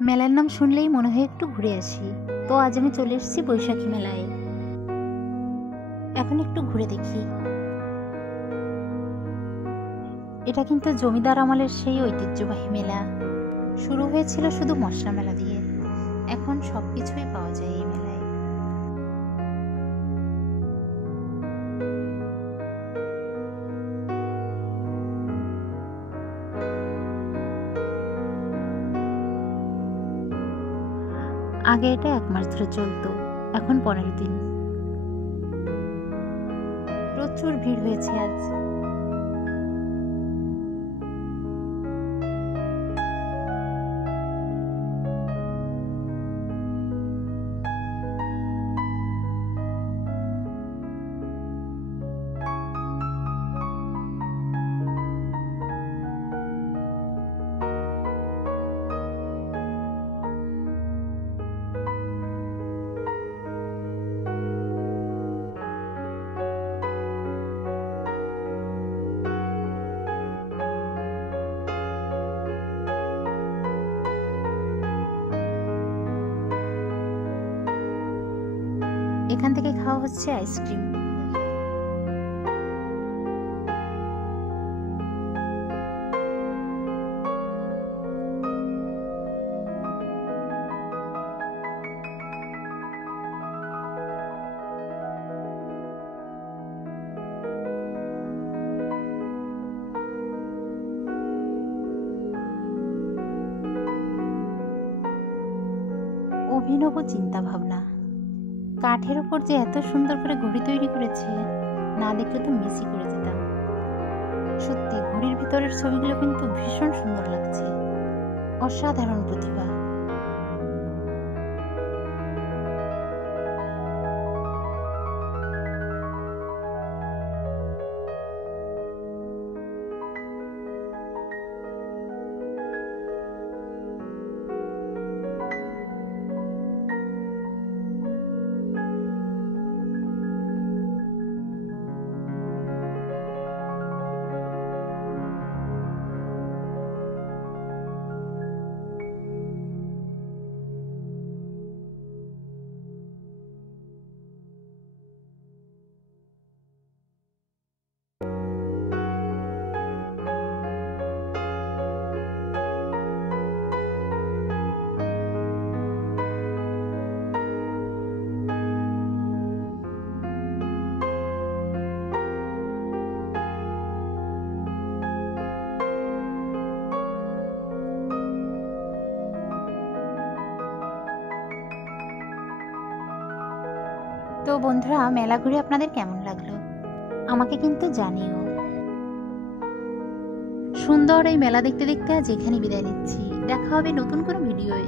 মেলার নাম শুনলেই মনে হয় একটু ঘুরে আসি। তো আজ আমি চলে এসেছি বৈশাখী মেলায়। এখন একটু ঘুরে দেখি। এটা কিন্তু জমিদার আমলের সেই ঐতিহ্যবাহী মেলা। শুরু হয়েছিল শুধু মশলা মেলা দিয়ে, এখন সবকিছুই পাওয়া যায় এই মেলায়। আগে এটা 1 মাস ধরে চলতো, এখন 15 দিন। প্রচুর ভিড় হয়েছে আজ। এখান থেকে খাওয়া হচ্ছে আইসক্রিম। অভিনব চিন্তা ভাবনা। কাঠের উপর যে এত সুন্দর করে ঘড়ি তৈরি করেছে, না দেখলে তো মিসই করে যেতাম। সত্যি ঘড়ির ভিতরের ছবিগুলো কিন্তু ভীষণ সুন্দর লাগছে। অসাধারণ প্রতিভা। তো বন্ধুরা, মেলা ঘুরে আপনাদের কেমন লাগলো আমাকে কিন্তু জানিও। সুন্দর এই মেলা দেখতে দেখতে আজ এখানে বিদায় নিচ্ছি। দেখা হবে নতুন কোনো ভিডিওয়ে।